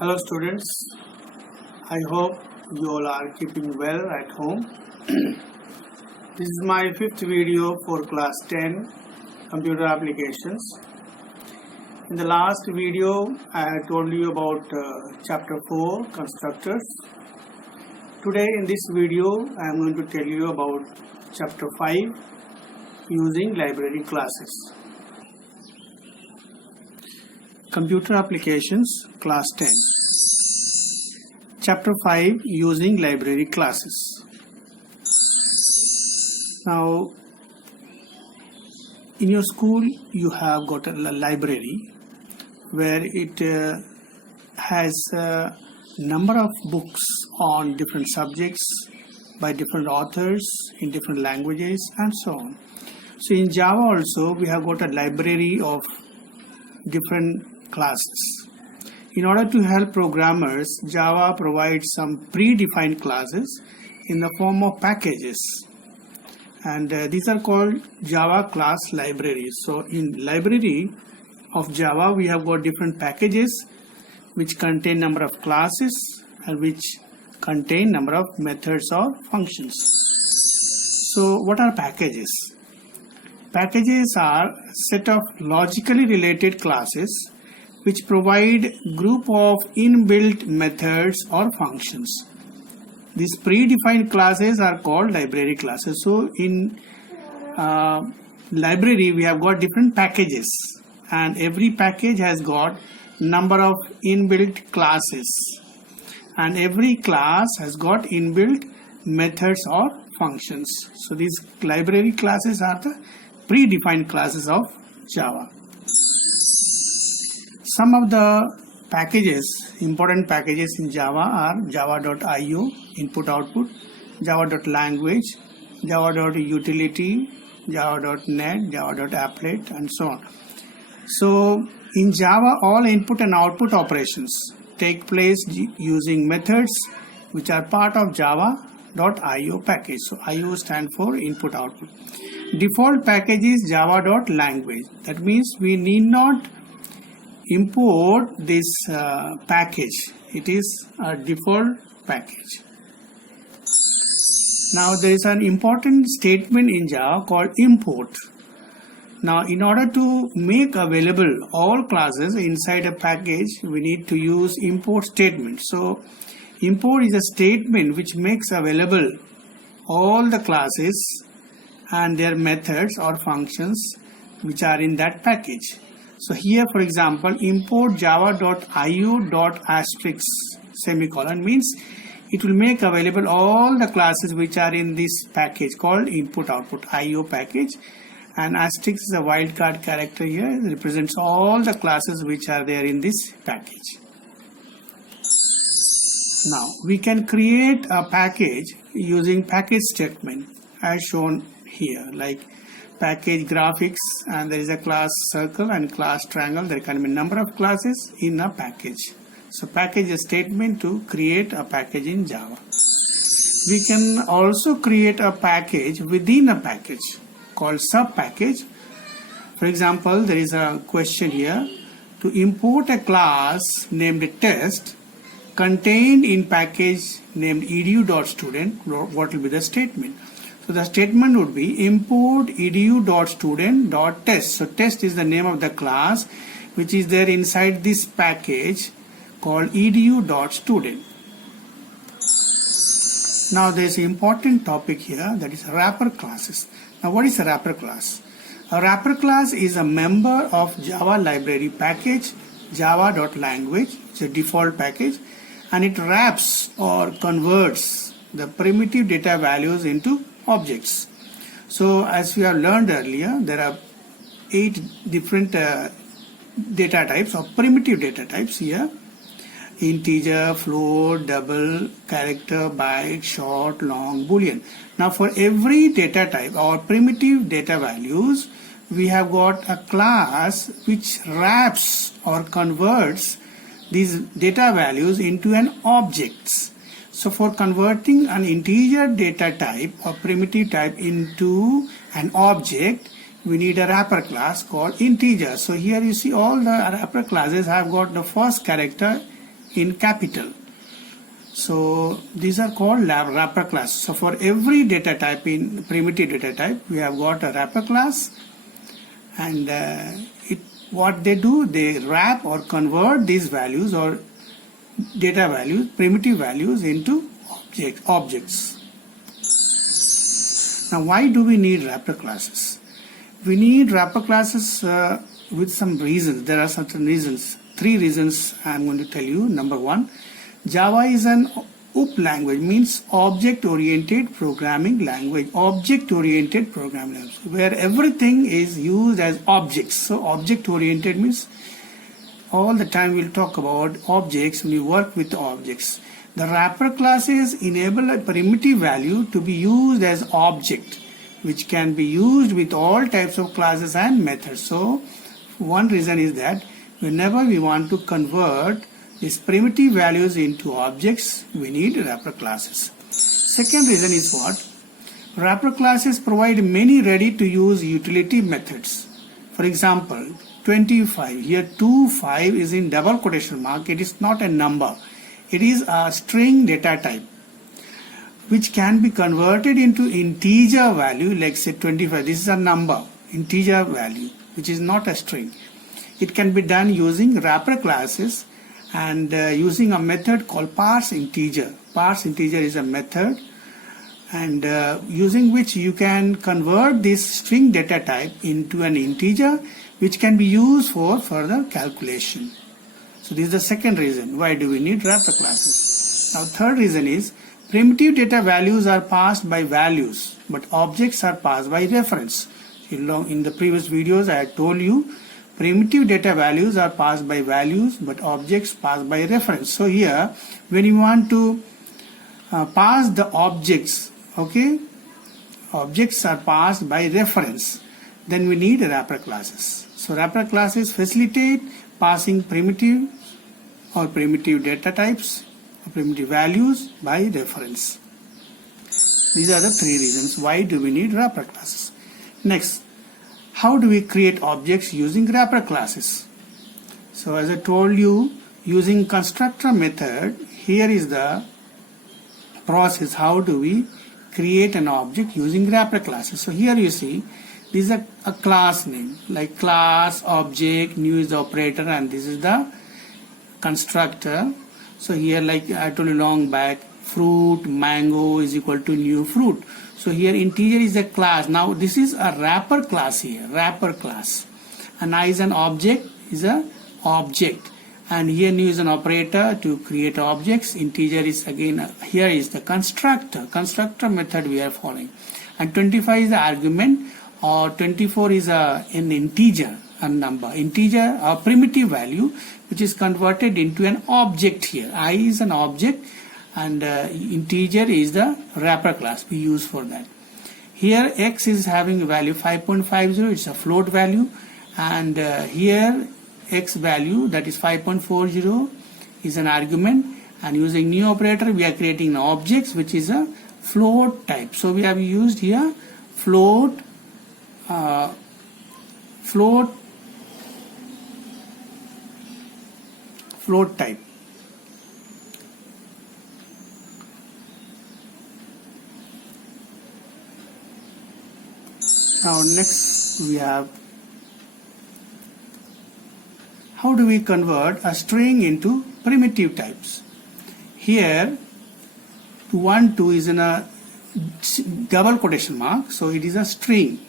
Hello students, I hope you all are keeping well at home. This is my fifth video for class 10 computer applications. In the last video I had told you about chapter 4 constructors. Today in this video I am going to tell you about chapter 5 using library classes. Computer applications class 10. Chapter 5 using library classes. Now in your school you have got a library where it has a number of books on different subjects by different authors in different languages and so on. So in Java also we have got a library of different classes. In order to help programmers, Java provides some predefined classes in the form of packages, and these are called Java class libraries. So in library of Java we have got different packages which contain number of classes and which contain number of methods or functions. So what are packages? Packages are a set of logically related classes which provide group of inbuilt methods or functions. These predefined classes are called library classes. So in library we have got different packages, and every package has got number of inbuilt classes, and every class has got inbuilt methods or functions. So these library classes are the predefined classes of Java. Some of the packages, important packages in Java are java.io, input-output, java.language, java.utility, java.net, java.applet, and so on. So in Java, all input and output operations take place using methods which are part of java.io package. So IO stands for input-output. Default package is java.language. That means we need not import this package. It is a default package. Now there is an important statement in Java called import. Now in order to make available all classes inside a package, we need to use import statement. So import is a statement which makes available all the classes and their methods or functions which are in that package. So here, for example, import java.io.asterisk semicolon means it will make available all the classes which are in this package called input-output IO package, and asterisk is a wildcard character here. It represents all the classes which are there in this package. Now we can create a package using package statement as shown here, like package graphics, and there is a class circle and class triangle. There can be a number of classes in a package. So package is a statement to create a package in Java. We can also create a package within a package called sub package. For example, there is a question here: to import a class named test contained in package named edu.student, what will be the statement? So the statement would be import edu.student.test. So test is the name of the class which is there inside this package called edu.student. Now there is an important topic here, that is wrapper classes. Now what is a wrapper class? A wrapper class is a member of Java library package java.language. It's a default package, and it wraps or converts the primitive data values into objects. So as we have learned earlier, there are 8 different data types or primitive data types here: integer, float, double, character, byte, short, long, boolean. Now for every data type or primitive data values, we have got a class which wraps or converts these data values into an objects. So for converting an integer data type or primitive type into an object, we need a wrapper class called integer. So here you see all the wrapper classes have got the first character in capital. So these are called wrapper class. So for every data type in primitive data type, we have got a wrapper class, and what they do, they wrap or convert these values or data values, primitive values, into objects. Now, why do we need wrapper classes? We need wrapper classes with some reasons. There are certain reasons. 3 reasons I am going to tell you. Number 1, Java is an OOP language, means object-oriented programming language. Object-oriented programming language, where everything is used as objects. So object-oriented means all the time we'll talk about objects when you work with objects. The wrapper classes enable a primitive value to be used as object, which can be used with all types of classes and methods. So one reason is that whenever we want to convert these primitive values into objects, we need wrapper classes. Second reason is what? Wrapper classes provide many ready-to-use utility methods. For example, 25. Here 25 is in double quotation mark. It is not a number. It is a string data type, which can be converted into integer value, like say 25. This is a number, integer value, which is not a string. It can be done using wrapper classes and using a method called parse integer. Parse integer is a method, and using which you can convert this string data type into an integer, which can be used for further calculation. So this is the second reason why do we need wrapper classes. Now third reason is primitive data values are passed by values, but objects are passed by reference. In the previous videos I had told you primitive data values are passed by values, but objects passed by reference. So here when you want to pass the objects, okay, objects are passed by reference, then we need wrapper classes. So wrapper classes facilitate passing primitive or primitive data types or primitive values by reference. These are the 3 reasons why do we need wrapper classes. Next, how do we create objects using wrapper classes? So as I told you, using constructor method, here is the process. How do we create an object using wrapper classes? So here you see this is a class name, like class, object, new is the operator, and this is the constructor. So here, like I told you long back, fruit, mango is equal to new fruit. So here integer is a class. Now this is a wrapper class here, wrapper class. And I is an object, is a object. And here new is an operator to create objects. Integer is again, here is the constructor method we are following. And 25 is the argument, or 24 is an integer, a number, integer, a primitive value, which is converted into an object here. I is an object, and integer is the wrapper class we use for that. Here x is having a value 5.50, it's a float value, and here x value, that is 5.40, is an argument, and using new operator we are creating an object which is a float type. So we have used here float type. Now next we have, how do we convert a string into primitive types? Here 1, 2 is in a double quotation mark, so it is a string.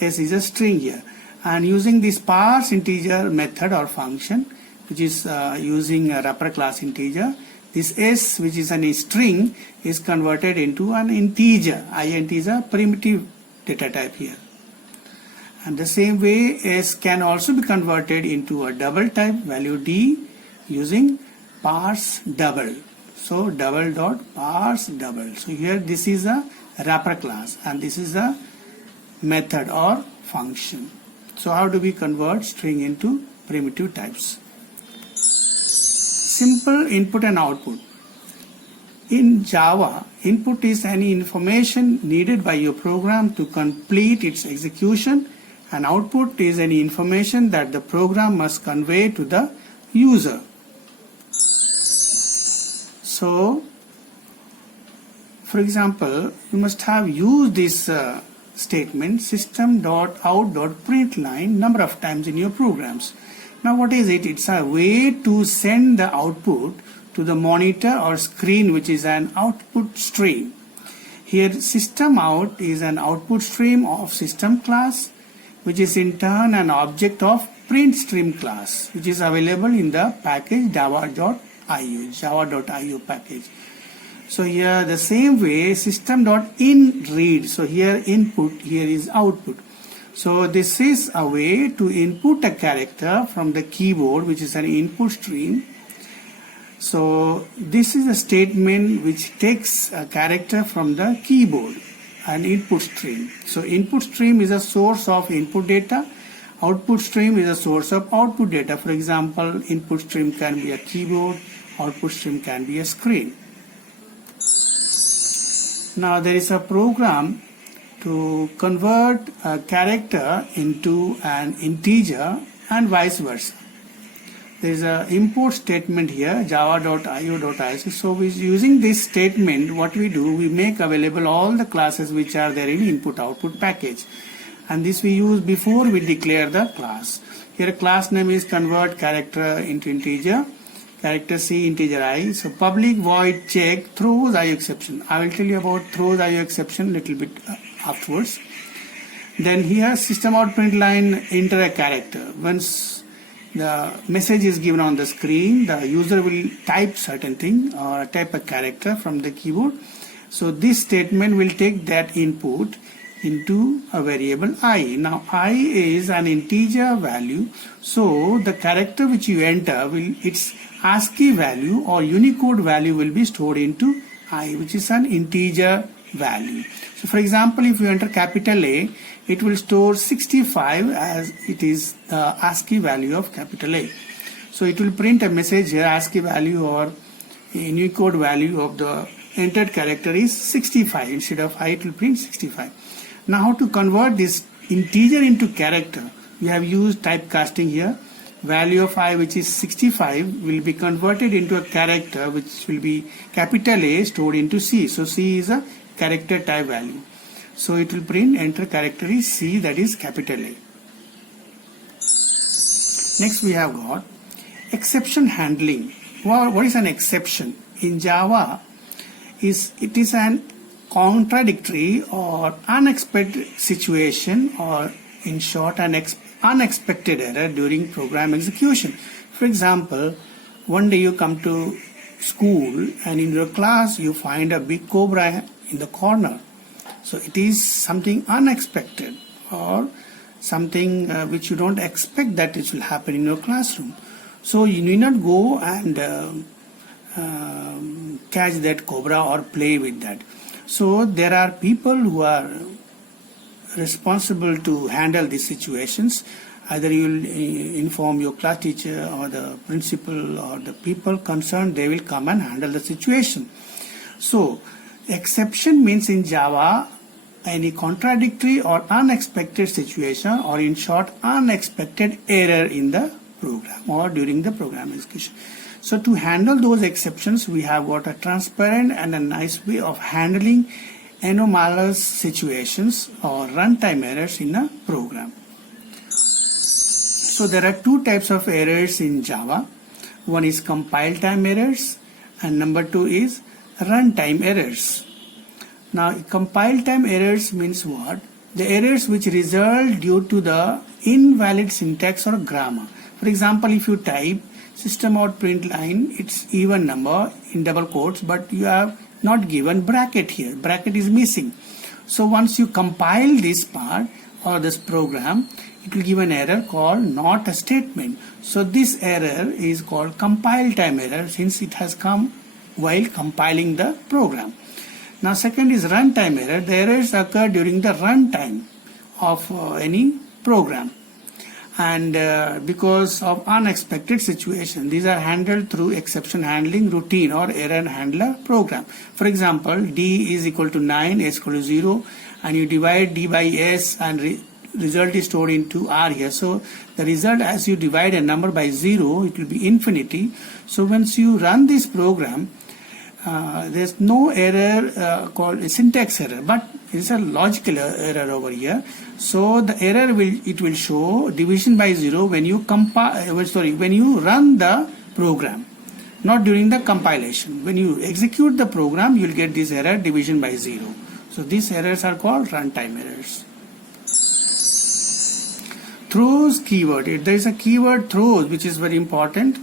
S is a string here, and using this parse integer method or function, which is using a wrapper class integer, this S, which is a string, is converted into an integer. Int is a primitive data type here. And the same way S can also be converted into a double type value D using parse double. So double dot parse double. So here this is a wrapper class and this is a method or function. So how do we convert string into primitive types? Simple input and output. In Java, input is any information needed by your program to complete its execution, and output is any information that the program must convey to the user. So, for example, you must have used this statement system.out.println number of times in your programs. Now what is it? It's a way to send the output to the monitor or screen, which is an output stream. Here system out is an output stream of system class, which is in turn an object of print stream class, which is available in the package java.io package. So here the same way system.in read. So here input, here is output. So this is a way to input a character from the keyboard, which is an input stream. So this is a statement which takes a character from the keyboard, an input stream. So input stream is a source of input data. Output stream is a source of output data. For example, input stream can be a keyboard, output stream can be a screen. Now there is a program to convert a character into an integer and vice versa. There is an import statement here, java.io.is. So using this statement, what we do, we make available all the classes which are there in input-output package. And this we use before we declare the class. Here class name is convert character into integer, character C integer I. So public void check throws IO exception. I will tell you about throws IO exception little bit afterwards. Then here system out print line enter a character. Once the message is given on the screen, the user will type certain thing or type a character from the keyboard. So this statement will take that input into a variable I. Now I is an integer value, so the character which you enter will, its ASCII value or Unicode value will be stored into I, which is an integer value. So for example, if you enter capital A, it will store 65 as it is the ASCII value of capital A. So it will print a message here, ASCII value or Unicode value of the entered character is 65. Instead of I, it will print 65. Now how to convert this integer into character? We have used typecasting here. Value of I, which is 65, will be converted into a character which will be capital A stored into C. So C is a character type value. So it will print enter character is C, that is capital A. Next we have got exception handling. What is an exception? In Java, it is an contradictory or unexpected situation, or in short an unexpected error during program execution. For example, one day you come to school and in your class you find a big cobra in the corner. So it is something unexpected or something which you don't expect that it will happen in your classroom. So you need not go and catch that cobra or play with that. So there are people who are responsible to handle these situations. Either you will inform your class teacher or the principal or the people concerned, they will come and handle the situation. So exception means in Java any contradictory or unexpected situation, or in short unexpected error in the program or during the program execution. So to handle those exceptions, we have got a transparent and a nice way of handling anomalous situations or runtime errors in a program. So there are two types of errors in Java. One is compile time errors and number two is runtime errors. Now compile time errors means what? The errors which result due to the invalid syntax or grammar. For example, if you type system out print line, it's even number in double quotes, but you have not given bracket here. Bracket is missing. So once you compile this part or this program, it will give an error called not a statement. So this error is called compile time error since it has come while compiling the program. Now second is runtime error. The errors occur during the runtime of any program. And because of unexpected situation, these are handled through exception handling routine or error handler program. For example, D is equal to 9, S equal to 0, and you divide D by S and result is stored into R here. So the result, as you divide a number by 0, it will be infinity. So once you run this program, there's no error called a syntax error, but it's a logical error over here. So the error will show division by 0 when you when you run the program, not during the compilation. When you execute the program, you'll get this error, division by 0. So these errors are called runtime errors. Throws keyword. There is a keyword throws which is very important.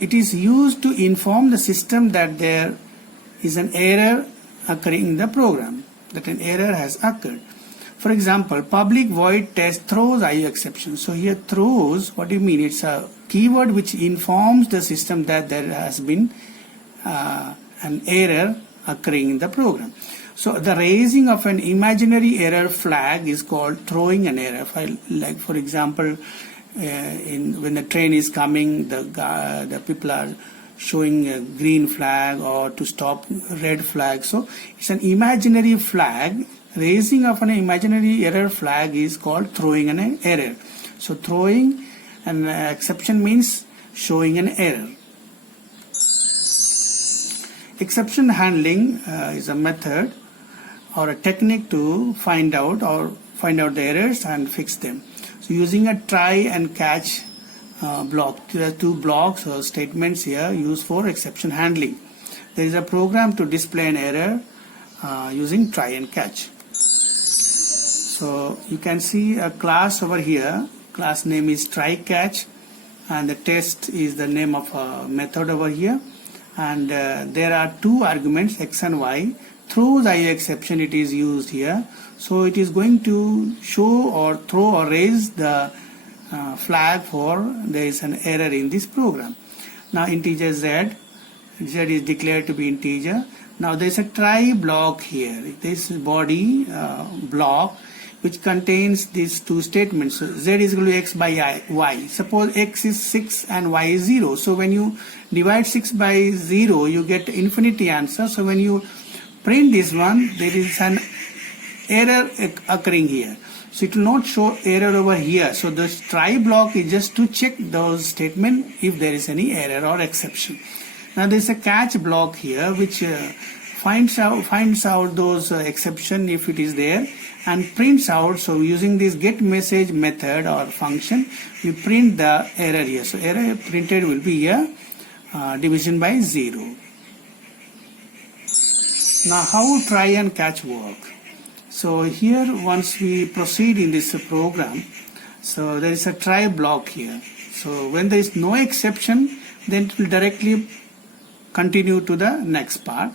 It is used to inform the system that there is an error occurring in the program, that an error has occurred. For example, public void test throws IO exception. So here throws, what do you mean? It's a keyword which informs the system that there has been an error occurring in the program. So the raising of an imaginary error flag is called throwing an error. Like for example, when the train is coming, the people are showing a green flag or to stop red flag. So it's an imaginary flag. Raising of an imaginary error flag is called throwing an error. So throwing an exception means showing an error. Exception handling is a method or a technique to find out the errors and fix them. So using a try and catch block, there are two blocks or statements here used for exception handling. There is a program to display an error using try and catch. So you can see a class over here. Class name is try catch, and the test is the name of a method over here. And there are two arguments, x and y. Throws IO exception it is used here. So it is going to show or throw or raise the flag for there is an error in this program. Now integer z is declared to be integer. Now there is a try block here. This body block which contains these two statements. So z is equal to x by y. Suppose x is 6 and y is 0. So when you divide 6 by 0, you get infinity answer. So when you print this one, there is an error occurring here. So it will not show error over here. So the try block is just to check those statements if there is any error or exception. Now there is a catch block here which finds out those exception if it is there and prints out. So using this get message method or function, we print the error here. So error printed will be here division by 0. Now how try and catch work? So here once we proceed in this program, so there is a try block here. So when there is no exception, then it will directly continue to the next part.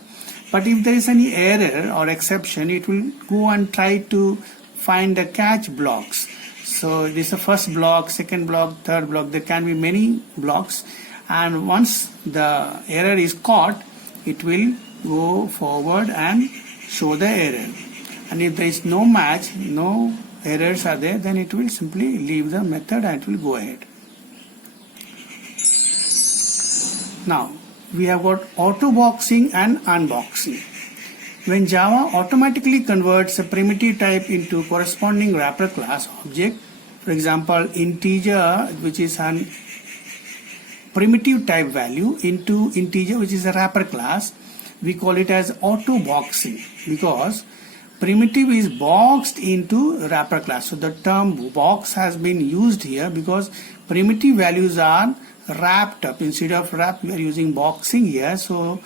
But if there is any error or exception, it will go and try to find the catch blocks. So this is the first block, second block, third block. There can be many blocks, and once the error is caught, it will go forward and show the error. And if there is no match, no errors are there, then it will simply leave the method and it will go ahead. Now we have got auto boxing and unboxing. When Java automatically converts a primitive type into corresponding wrapper class object, for example integer which is an primitive type value into integer which is a wrapper class, we call it as auto boxing because primitive is boxed into wrapper class. So the term box has been used here because primitive values are wrapped up. Instead of wrap, we are using boxing here. So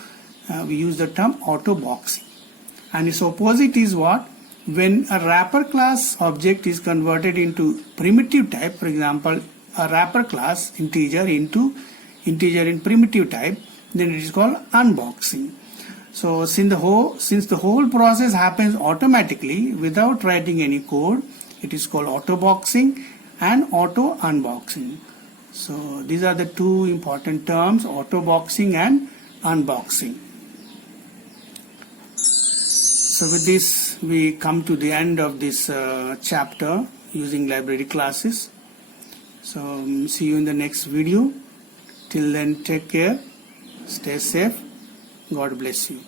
we use the term auto boxing. And its opposite is what? When a wrapper class object is converted into primitive type, for example, a wrapper class integer into integer in primitive type, then it is called unboxing. So since the whole process happens automatically without writing any code, it is called auto boxing and auto unboxing. So these are the two important terms, auto boxing and unboxing. So with this we come to the end of this chapter using library classes. So see you in the next video. Till then, take care, stay safe, God bless you.